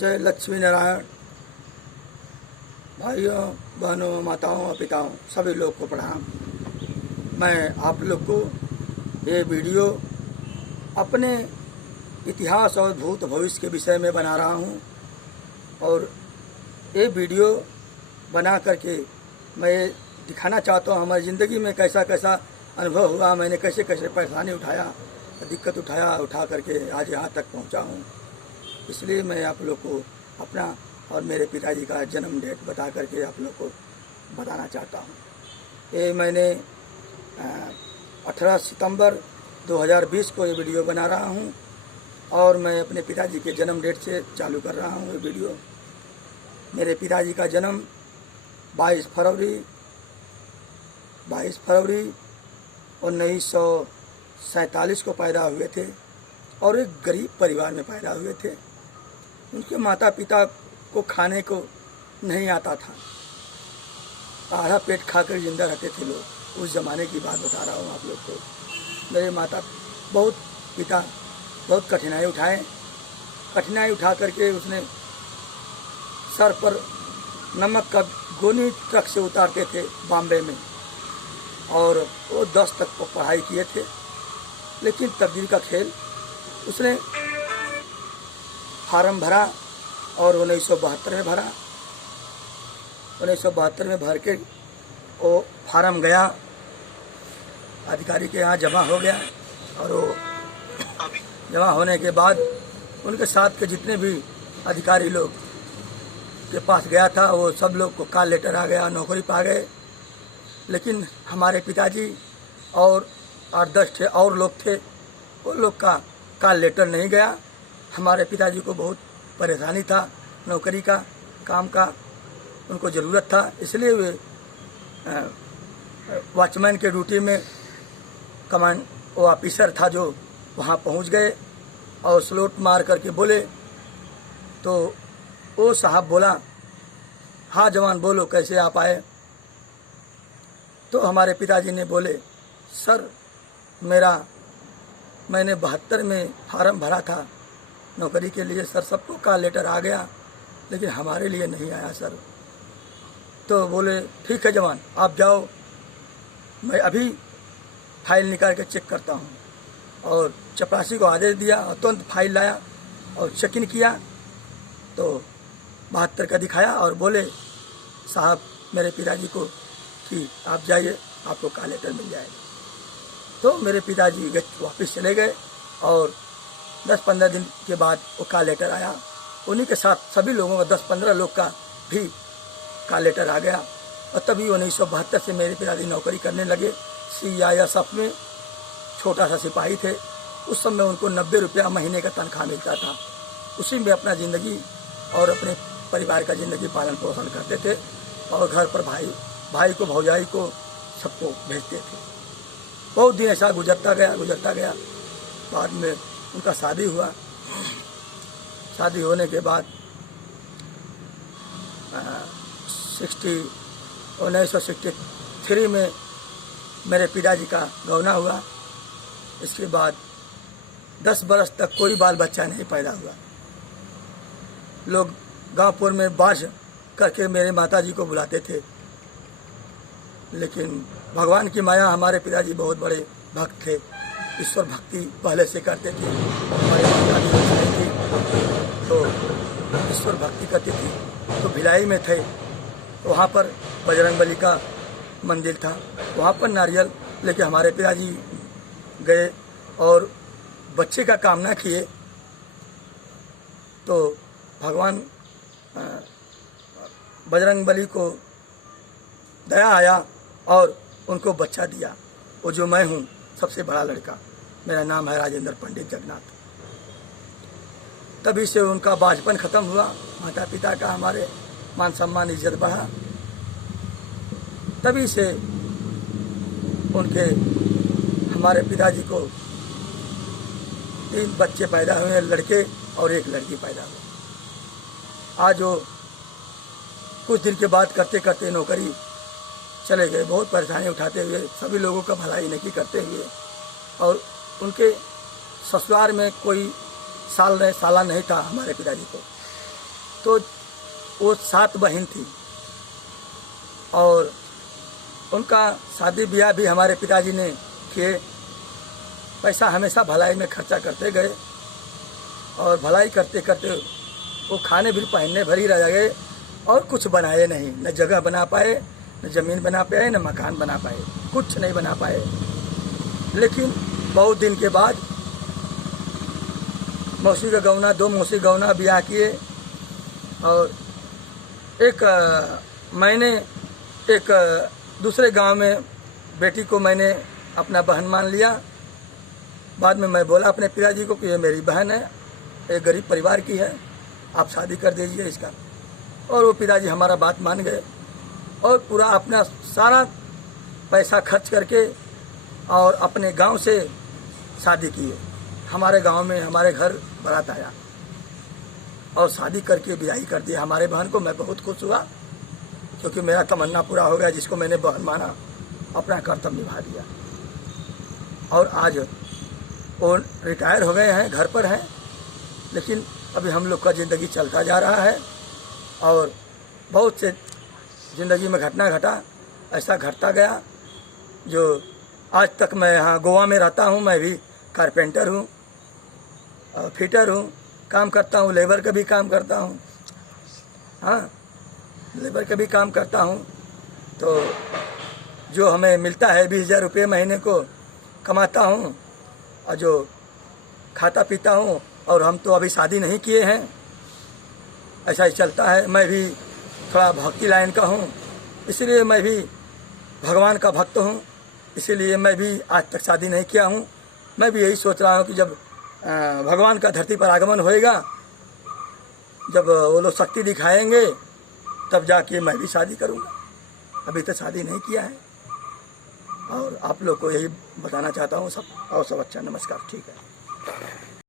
जय लक्ष्मी नारायण। भाइयों बहनों माताओं और पिताओं सभी लोग को प्रणाम। मैं आप लोग को ये वीडियो अपने इतिहास और भूत भविष्य के विषय में बना रहा हूँ और ये वीडियो बना करके मैं दिखाना चाहता हूँ हमारी ज़िंदगी में कैसा कैसा अनुभव हुआ, मैंने कैसे कैसे परेशानी उठाया, दिक्कत उठा करके आज यहाँ तक पहुँचा हूँ। इसलिए मैं आप लोग को अपना और मेरे पिताजी का जन्म डेट बता करके आप लोग को बताना चाहता हूँ। ये मैंने 18 सितंबर 2020 को ये वीडियो बना रहा हूँ और मैं अपने पिताजी के जन्म डेट से चालू कर रहा हूँ ये वीडियो। मेरे पिताजी का जन्म 22 फरवरी 1947 को पैदा हुए थे और एक गरीब परिवार में पैदा हुए थे। उनके माता पिता को खाने को नहीं आता था, आधा पेट खाकर जिंदा रहते थे लोग। उस ज़माने की बात बता रहा हूँ आप लोग को। मेरे पिता बहुत कठिनाई उठा करके उसने सर पर नमक का गोनी ट्रक से उतारते थे बॉम्बे में, और वो 10 तक पढ़ाई किए थे। लेकिन तकदीर का खेल, उसने फार्म भरा और 1972 में भरा। 1972 में भर के वो फार्म गया, अधिकारी के यहाँ जमा हो गया और वो जमा होने के बाद उनके साथ के जितने भी अधिकारी लोग के पास गया था वो सब लोग को कॉल लेटर आ गया, नौकरी पा गए। लेकिन हमारे पिताजी और 8-10 और लोग थे, वो लोग का कॉल लेटर नहीं गया। हमारे पिताजी को बहुत परेशानी था, नौकरी का, काम का उनको ज़रूरत था। इसलिए वे वॉचमैन के ड्यूटी में कमांड वो ऑफिसर था जो वहाँ पहुँच गए और स्लोट मार करके बोले तो वो साहब बोला, हाँ जवान बोलो कैसे आप आए। तो हमारे पिताजी ने बोले, सर मैंने 72 में फार्म भरा था नौकरी के लिए सर, सबको का लेटर आ गया लेकिन हमारे लिए नहीं आया सर। तो बोले ठीक है जवान आप जाओ, मैं अभी फाइल निकाल के चेक करता हूँ। और चपरासी को आदेश दिया और तुरंत फाइल लाया और चेक इन किया तो 72 का दिखाया और बोले साहब मेरे पिताजी को कि आप जाइए, आपको का लेटर मिल जाएगा। तो मेरे पिताजी वापस चले गए और 10-15 दिन के बाद वो का लेटर आया। उन्हीं के साथ सभी लोगों का 10-15 लोग का भी का लेटर आ गया और तभी 1972 से मेरे पिताजी नौकरी करने लगे। CISF में छोटा सा सिपाही थे। उस समय उनको 90 रुपया महीने का तनख्वाह मिलता था। उसी में अपना ज़िंदगी और अपने परिवार का ज़िंदगी पालन पोषण करते थे और घर पर भाई को भौजाई को सबको भेजते थे। बहुत दिन ऐसा गुजरता गया। बाद में उनका शादी हुआ। शादी होने के बाद 1963 में मेरे पिताजी का गौना हुआ। इसके बाद 10 बरस तक कोई बाल बच्चा नहीं पैदा हुआ। लोग गांवपुर में बाज करके मेरे माताजी को बुलाते थे, लेकिन भगवान की माया, हमारे पिताजी बहुत बड़े भक्त थे, ईश्वर भक्ति पहले से करते थे। हमारे पिताजी थी तो ईश्वर भक्ति करती थी। तो भिलाई में थे, वहाँ पर बजरंगबली का मंदिर था, वहाँ पर नारियल लेके हमारे पिताजी गए और बच्चे का कामना किए तो भगवान बजरंगबली को दया आया और उनको बच्चा दिया। वो जो मैं हूँ सबसे बड़ा लड़का, मेरा नाम है राजेंद्र पंडित जगन्नाथ। तभी से उनका बाजपन ख़त्म हुआ, माता पिता का हमारे मान सम्मान इज्जत बढ़ा। तभी से हमारे पिताजी को 3 बच्चे पैदा हुए, लड़के और 1 लड़की पैदा हुई। आज वो कुछ दिन के बाद करते नौकरी चले गए, बहुत परेशानी उठाते हुए, सभी लोगों का भलाई नहीं करते हुए। और उनके ससुराल में कोई साला नहीं था हमारे पिताजी को। तो वो 7 बहन थी और उनका शादी ब्याह भी हमारे पिताजी ने किए। पैसा हमेशा भलाई में खर्चा करते गए और भलाई करते करते वो खाने भी पहनने भर ही रह गए और कुछ बनाए नहीं, न जगह बना पाए, न ज़मीन बना पाए, न मकान बना पाए, कुछ नहीं बना पाए। लेकिन बहुत दिन के बाद मौसी का गौना, 2 मौसी गौना ब्याह किए और मैंने एक दूसरे गांव में बेटी को मैंने अपना बहन मान लिया। बाद में मैं बोला अपने पिताजी को कि ये मेरी बहन है, एक गरीब परिवार की है, आप शादी कर दीजिए इसका। और वो पिताजी हमारा बात मान गए और पूरा अपना सारा पैसा खर्च करके और अपने गांव से शादी किए। हमारे गांव में हमारे घर बारात आया और शादी करके विदाई कर दिया हमारे बहन को। मैं बहुत खुश हुआ क्योंकि मेरा तमन्ना पूरा हो गया, जिसको मैंने बहन माना, अपना कर्तव्य निभा दिया। और आज वो रिटायर हो गए हैं, घर पर हैं, लेकिन अभी हम लोग का ज़िंदगी चलता जा रहा है और बहुत से ज़िंदगी में घटना घटा, ऐसा घटता गया जो आज तक मैं यहाँ गोवा में रहता हूँ। मैं भी कारपेंटर हूँ, फिटर हूँ, काम करता हूँ, लेबर का भी काम करता हूँ। हाँ, लेबर का भी काम करता हूँ। तो जो हमें मिलता है 20,000 रुपये महीने को कमाता हूँ और जो खाता पीता हूँ। और हम तो अभी शादी नहीं किए हैं, ऐसा ही चलता है। मैं भी थोड़ा भक्ति लाइन का हूँ, इसलिए मैं भी भगवान का भक्त हूँ, इसीलिए मैं भी आज तक शादी नहीं किया हूँ। मैं भी यही सोच रहा हूँ कि जब भगवान का धरती पर आगमन होएगा, जब वो लोग शक्ति दिखाएंगे, तब जाके मैं भी शादी करूँगा। अभी तक शादी नहीं किया है और आप लोग को यही बताना चाहता हूँ। सब और सब अच्छा, नमस्कार, ठीक है।